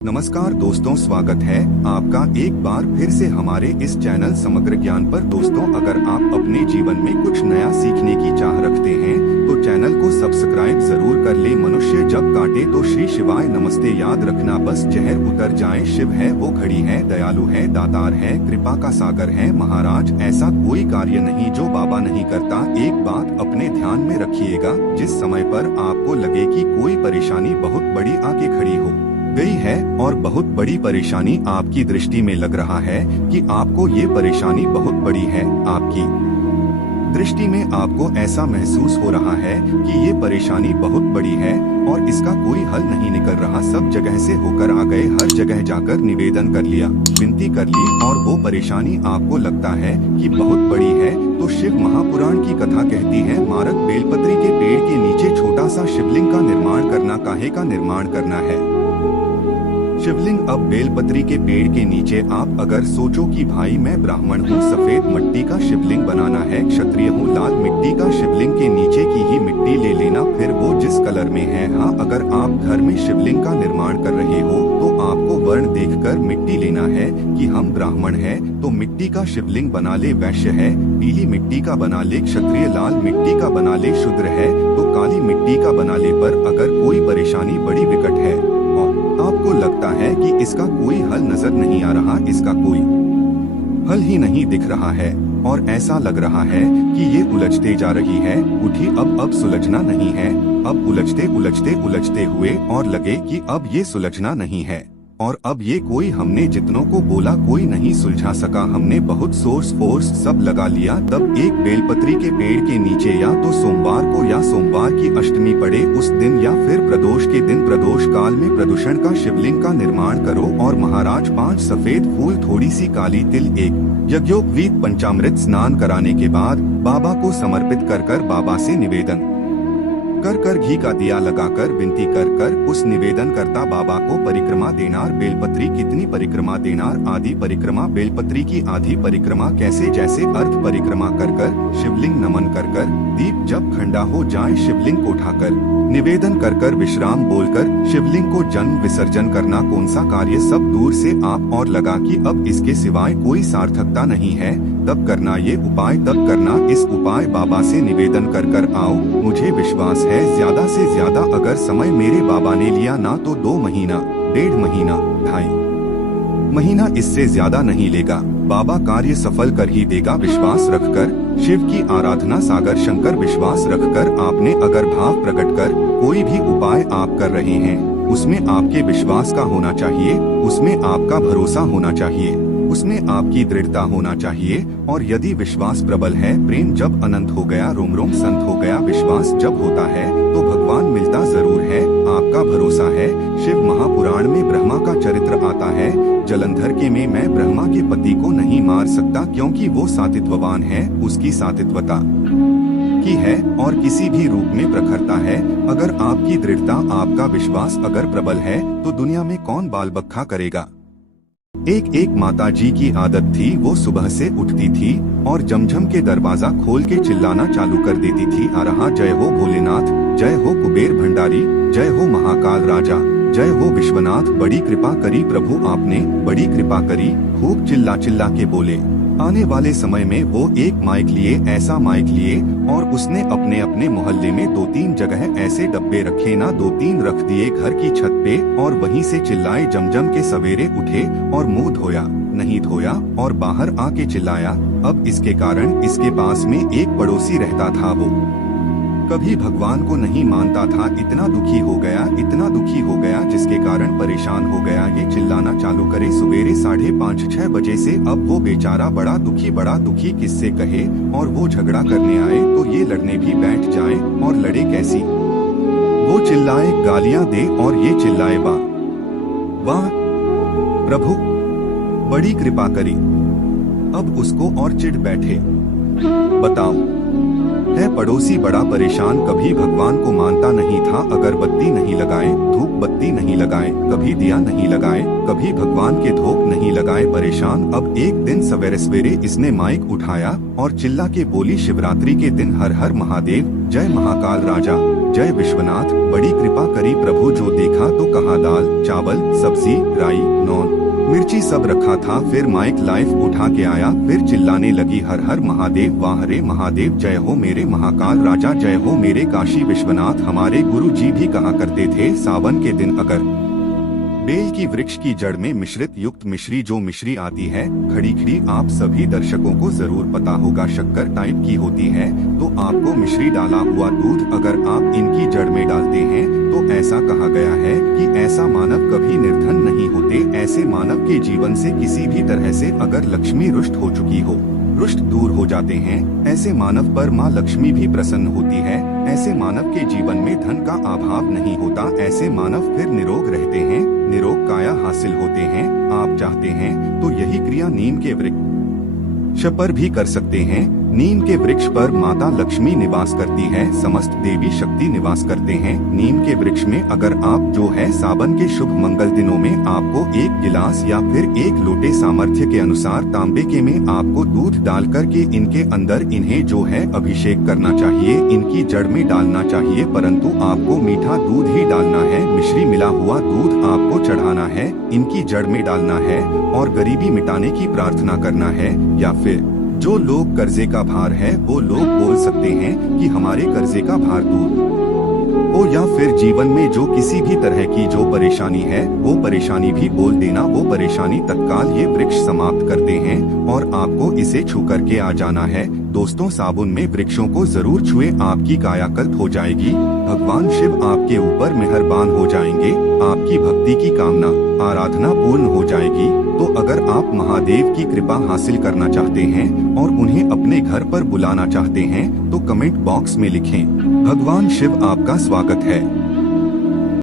नमस्कार दोस्तों, स्वागत है आपका एक बार फिर से हमारे इस चैनल समग्र ज्ञान पर। दोस्तों, अगर आप अपने जीवन में कुछ नया सीखने की चाह रखते हैं तो चैनल को सब्सक्राइब जरूर कर ले। मनुष्य जब काटे तो श्री शिवाय नमस्ते याद रखना, बस जहर उतर जाए। शिव है वो घड़ी है, दयालु है, दातार है, कृपा का सागर है महाराज। ऐसा कोई कार्य नहीं जो बाबा नहीं करता। एक बात अपने ध्यान में रखिएगा, जिस समय पर आपको लगे कि कोई परेशानी बहुत बड़ी आके खड़ी हो गई है और बहुत बड़ी परेशानी आपकी दृष्टि में लग रहा है कि आपको ये परेशानी बहुत बड़ी है, आपकी दृष्टि में आपको ऐसा महसूस हो रहा है कि ये परेशानी बहुत बड़ी है और इसका कोई हल नहीं निकल रहा। सब जगह से होकर आ गए, हर जगह जाकर निवेदन कर लिया, विनती कर ली और वो परेशानी आपको लगता है कि बहुत बड़ी है। तो शिव महापुराण की कथा कहती है, मारक बेलपत्री के पेड़ के नीचे छोटा सा शिवलिंग का निर्माण करना। काहे का निर्माण करना है शिवलिंग? अब बेलपत्री के पेड़ के नीचे आप अगर सोचो कि भाई मैं ब्राह्मण हूँ, सफेद मिट्टी का शिवलिंग बनाना है, क्षत्रिय हूँ, लाल मिट्टी का शिवलिंग के नीचे की ही मिट्टी ले लेना, फिर वो जिस कलर में है। हाँ, अगर आप घर में शिवलिंग का निर्माण कर रहे हो तो आपको वर्ण देखकर मिट्टी लेना है कि हम ब्राह्मण हैं तो मिट्टी का शिवलिंग बना ले। वैश्य है, पीली मिट्टी का बना ले। क्षत्रिय, लाल मिट्टी का बना ले। शूद्र है तो काली मिट्टी का बना ले। पर अगर कोई परेशानी बड़ी विकट है और आपको लगता है कि इसका कोई हल नजर नहीं आ रहा, इसका कोई हल ही नहीं दिख रहा है और ऐसा लग रहा है कि ये उलझते जा रही है, उठी अब सुलझना नहीं है। अब उलझते उलझते उलझते हुए और लगे कि अब ये सुलझना नहीं है और अब ये कोई, हमने जितनों को बोला कोई नहीं सुलझा सका। हमने बहुत सोर्स फोर्स सब लगा लिया। तब एक बेलपत्री के पेड़ के नीचे या तो सोमवार को या सोमवार की अष्टमी पड़े उस दिन या फिर प्रदोष के दिन, प्रदोष काल में प्रदूषण का शिवलिंग का निर्माण करो और महाराज 5 सफेद फूल, थोड़ी सी काली तिल, एक यज्ञोपवीत पंचामृत स्नान कराने के बाद बाबा को समर्पित कर बाबा से निवेदन कर घी का दिया लगाकर विनती कर उस निवेदन करता बाबा को परिक्रमा देनार। बेलपत्री कितनी परिक्रमा देनार? आधी परिक्रमा। बेलपत्री की आधी परिक्रमा कैसे? जैसे अर्ध परिक्रमा कर शिवलिंग नमन कर दीप जब खंडा हो जाए शिवलिंग को उठाकर निवेदन कर विश्राम बोलकर शिवलिंग को जन्म विसर्जन करना। कौन सा कार्य सब दूर से आप और लगा कि अब इसके सिवाय कोई सार्थकता नहीं है, तब करना ये उपाय, तब करना इस उपाय। बाबा से निवेदन कर आओ, मुझे विश्वास है ज्यादा से ज्यादा अगर समय मेरे बाबा ने लिया ना तो 2 महीना, 1.5 महीना, 2.5 महीना, इससे ज्यादा नहीं लेगा। बाबा कार्य सफल कर ही देगा। विश्वास रखकर शिव की आराधना, सागर शंकर विश्वास रखकर आपने अगर भाव प्रकट कर कोई भी उपाय आप कर रहे हैं उसमें आपके विश्वास का होना चाहिए, उसमें आपका भरोसा होना चाहिए, उसमें आपकी दृढ़ता होना चाहिए। और यदि विश्वास प्रबल है, प्रेम जब अनंत हो गया, रोम रोम संत हो गया। विश्वास जब होता है तो भगवान मिलता जरूर है, आपका भरोसा है। शिव महापुराण में ब्रह्मा का चरित्र आता है। जलंधर के में मैं ब्रह्मा के पति को नहीं मार सकता क्योंकि वो सातित्ववान है, उसकी सातित्वता की है और किसी भी रूप में प्रखरता है। अगर आपकी दृढ़ता, आपका विश्वास अगर प्रबल है तो दुनिया में कौन बाल बक्खा करेगा। एक माता जी की आदत थी, वो सुबह से उठती थी और जमझम के दरवाजा खोल के चिल्लाना चालू कर देती थी, आ रहा जय हो भोलेनाथ, जय हो कुबेर भंडारी, जय हो महाकाल राजा, जय हो विश्वनाथ। बड़ी कृपा करी प्रभु आपने, बड़ी कृपा करी। खूब चिल्ला के बोले। आने वाले समय में वो एक माइक लिए, ऐसा माइक लिए और उसने अपने अपने मोहल्ले में 2-3 जगह ऐसे डब्बे रखे ना, 2-3 रख दिए घर की छत पे और वहीं से चिल्लाए। जमजम के सवेरे उठे और मुंह धोया, नहीं धोया और बाहर आके चिल्लाया। अब इसके कारण इसके पास में एक पड़ोसी रहता था, वो कभी भगवान को नहीं मानता था। इतना दुखी हो गया, इतना दुखी हो गया जिसके कारण परेशान हो गया। ये चिल्लाना चालू करे सुबेरे 5:30-6 बजे से। अब वो बेचारा बड़ा दुखी किससे कहे, और वो झगड़ा करने आए तो ये लड़ने भी बैठ जाए और लड़े कैसी। वो चिल्लाए, गालियां दे और ये चिल्लाए, वाह प्रभु बड़ी कृपा करी। अब उसको और चिढ़ बैठे। बताओ, है पड़ोसी बड़ा परेशान, कभी भगवान को मानता नहीं था। अगरबत्ती नहीं लगाए, धूप बत्ती नहीं लगाए, कभी दिया नहीं लगाए, कभी भगवान के धोख नहीं लगाए, परेशान। अब एक दिन सवेरे सवेरे इसने माइक उठाया और चिल्ला के बोली, शिवरात्रि के दिन हर हर महादेव, जय महाकाल राजा, जय विश्वनाथ। बड़ी कृपा करी प्रभु, जो देखा तो कहा दाल चावल सब्जी राई नॉन मिर्ची सब रखा था। फिर माइक लाइफ उठा के आया, फिर चिल्लाने लगी हर हर महादेव, वाह रे महादेव, जय हो मेरे महाकाल राजा, जय हो मेरे काशी विश्वनाथ। हमारे गुरु जी भी कहा करते थे, सावन के दिन अगर बेल की वृक्ष की जड़ में मिश्रित युक्त मिश्री, जो मिश्री आती है खड़ी खड़ी, आप सभी दर्शकों को जरूर पता होगा शक्कर टाइप की होती है, तो आपको मिश्री डाला हुआ दूध अगर आप इनकी जड़ में डालते हैं तो ऐसा कहा गया है कि ऐसा मानव कभी निर्धन नहीं होते। ऐसे मानव के जीवन से किसी भी तरह से अगर लक्ष्मी रुष्ट हो चुकी हो, रुष्ट दूर हो जाते हैं। ऐसे मानव पर माँ लक्ष्मी भी प्रसन्न होती है। ऐसे मानव के जीवन में धन का अभाव नहीं होता। ऐसे मानव फिर निरोग रहते हैं, निरोग काया हासिल होते हैं। आप चाहते हैं तो यही क्रिया नीम के वृक्ष पर भी कर सकते हैं। नीम के वृक्ष पर माता लक्ष्मी निवास करती है, समस्त देवी शक्ति निवास करते हैं। नीम के वृक्ष में अगर आप जो है सावन के शुभ मंगल दिनों में आपको 1 गिलास या फिर 1 लोटे सामर्थ्य के अनुसार तांबे के में आपको दूध डाल करके इनके अंदर इन्हें जो है अभिषेक करना चाहिए, इनकी जड़ में डालना चाहिए, परंतु आपको मीठा दूध ही डालना है। मिश्री मिला हुआ दूध आपको चढ़ाना है, इनकी जड़ में डालना है और गरीबी मिटाने की प्रार्थना करना है। या फिर जो लोग कर्जे का भार है वो लोग बोल सकते हैं कि हमारे कर्जे का भार दूर हो, या फिर जीवन में जो किसी भी तरह की जो परेशानी है वो परेशानी भी बोल देना, वो परेशानी तत्काल ये वृक्ष समाप्त करते हैं और आपको इसे छू करके आ जाना है। दोस्तों, साबुन में वृक्षों को जरूर छुए, आपकी कायाकल्प हो जाएगी। भगवान शिव आपके ऊपर मेहरबान हो जाएंगे, आपकी भक्ति की कामना आराधना पूर्ण हो जाएगी। तो अगर आप महादेव की कृपा हासिल करना चाहते हैं और उन्हें अपने घर पर बुलाना चाहते हैं तो कमेंट बॉक्स में लिखें, भगवान शिव आपका स्वागत है।